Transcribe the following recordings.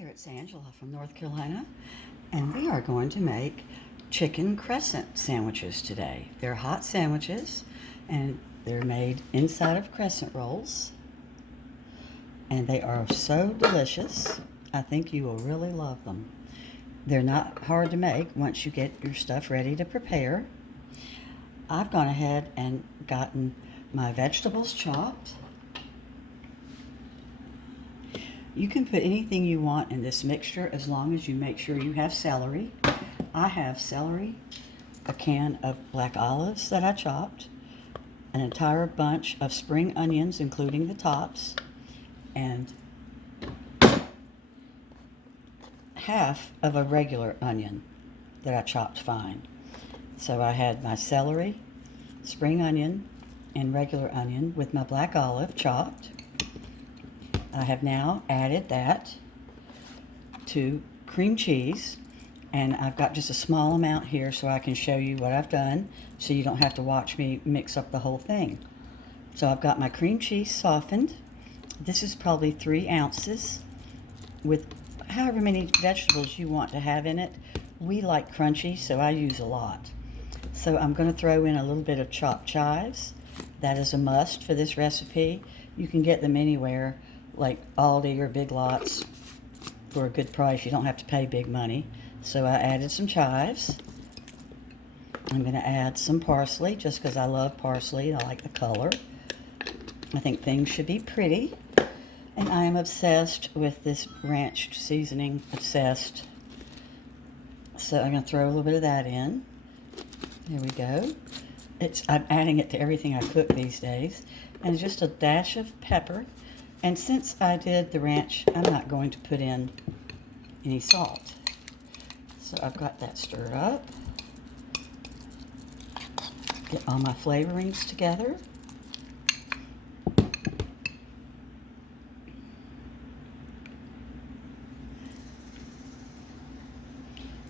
there, it's Angela from North Carolina, and we are going to make chicken crescent sandwiches today. They're hot sandwiches, and they're made inside of crescent rolls, and they are so delicious. I think you will really love them. They're not hard to make once you get your stuff ready to prepare. I've gone ahead and gotten my vegetables chopped. You can put anything you want in this mixture as long as you make sure you have celery. I have celery, a can of black olives that I chopped, an entire bunch of spring onions, including the tops, and half of a regular onion that I chopped fine. So I had my celery, spring onion, and regular onion with my black olive chopped. I have now added that to cream cheese, and I've got just a small amount here so I can show you what I've done so you don't have to watch me mix up the whole thing. So I've got my cream cheese softened. This is probably 3 ounces with however many vegetables you want to have in it. We like crunchy, so I use a lot. So I'm going to throw in a little bit of chopped chives. That is a must for this recipe. You can get them anywhere, like Aldi or Big Lots, for a good price. You don't have to pay big money. So I added some chives. I'm going to add some parsley just because I love parsley. I like the color. I think things should be pretty. And I am obsessed with this ranch seasoning. Obsessed. So I'm going to throw a little bit of that in. There we go. I'm adding it to everything I cook these days. And just a dash of pepper. And since I did the ranch, I'm not going to put in any salt. So I've got that stirred up. Get all my flavorings together.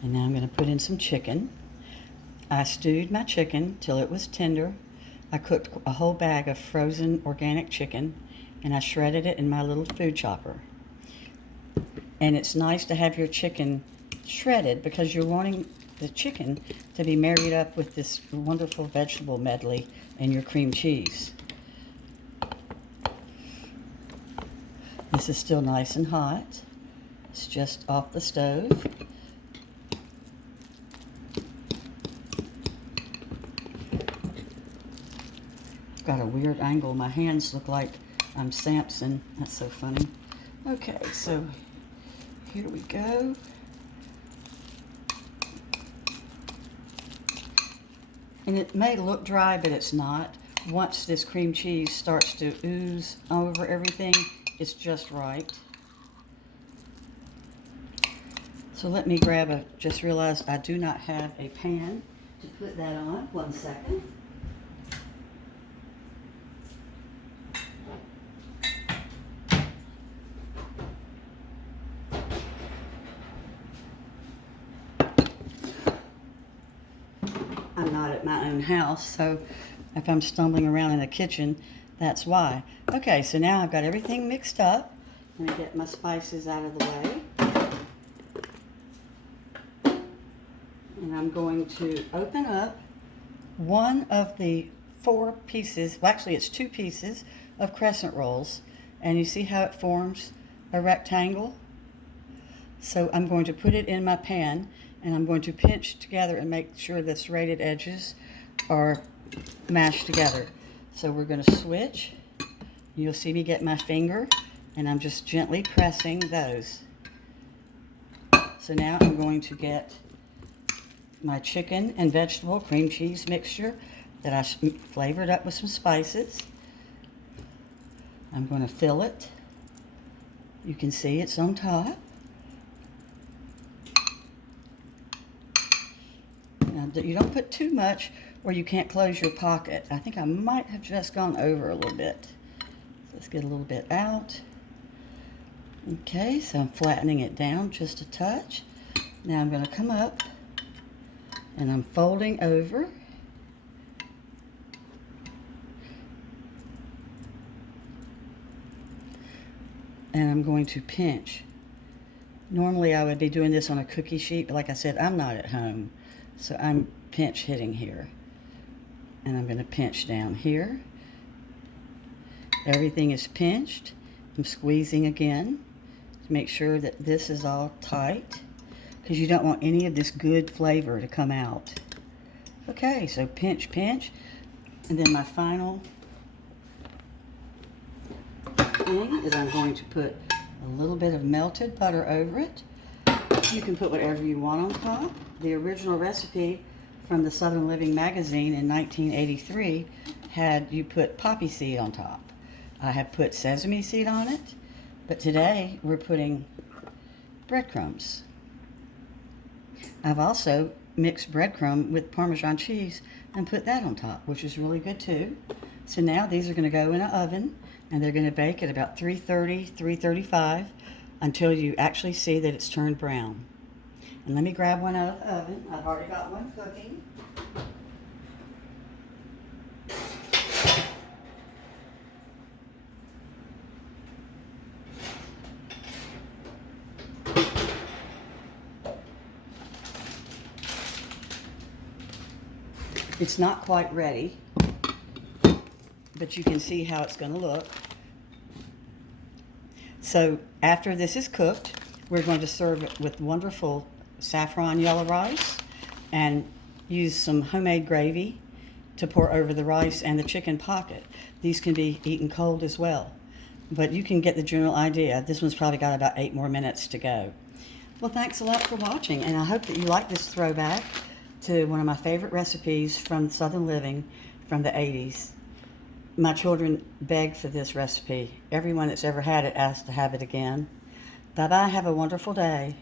And now I'm going to put in some chicken. I stewed my chicken till it was tender. I cooked a whole bag of frozen organic chicken, and I shredded it in my little food chopper. And it's nice to have your chicken shredded because you're wanting the chicken to be married up with this wonderful vegetable medley and your cream cheese. This is still nice and hot. It's just off the stove. I've got a weird angle. My hands look like I'm Samson. That's so funny. Okay, so here we go. And it may look dry, but it's not. Once this cream cheese starts to ooze over everything, it's just right. So let me grab just realized I do not have a pan to put that on. 1 second. I'm not at my own house, so if I'm stumbling around in the kitchen, that's why. Okay, so now I've got everything mixed up. I'm going to get my spices out of the way. And I'm going to open up one of the 4 pieces, well actually it's 2 pieces of crescent rolls. And you see how it forms a rectangle? So I'm going to put it in my pan, and I'm going to pinch together and make sure the serrated edges are mashed together. So we're going to switch. You'll see me get my finger, and I'm just gently pressing those. So now I'm going to get my chicken and vegetable cream cheese mixture that I flavored up with some spices. I'm going to fill it. You can see it's on top. Now, you don't put too much or you can't close your pocket. I think I might have just gone over a little bit. Let's get a little bit out. Okay, so I'm flattening it down just a touch. Now I'm going to come up and I'm folding over. And I'm going to pinch Normally I would be doing this on a cookie sheet, but like I said, I'm not at home. So I'm pinch hitting here. And I'm going to pinch down here. Everything is pinched. I'm squeezing again to make sure that this is all tight, because you don't want any of this good flavor to come out. Okay, so pinch, pinch. And then my final thing is I'm going to put a little bit of melted butter over it. You can put whatever you want on top. The original recipe from the Southern Living magazine in 1983 had you put poppy seed on top. I have put sesame seed on it, but today we're putting breadcrumbs. I've also mixed breadcrumb with Parmesan cheese and put that on top, which is really good too. So now these are going to go in an oven, and they're going to bake at about 330, 335 until you actually see that it's turned brown. And let me grab one out of the oven. I've already got one cooking. It's not quite ready, but you can see how it's going to look. So after this is cooked, we're going to serve it with wonderful saffron yellow rice and use some homemade gravy to pour over the rice and the chicken pocket. These can be eaten cold as well, but you can get the general idea. This one's probably got about 8 more minutes to go. Well, thanks a lot for watching, and I hope that you like this throwback to one of my favorite recipes from Southern Living from the 80s. My children begged for this recipe. Everyone that's ever had it asked to have it again. Bye-bye. Have a wonderful day.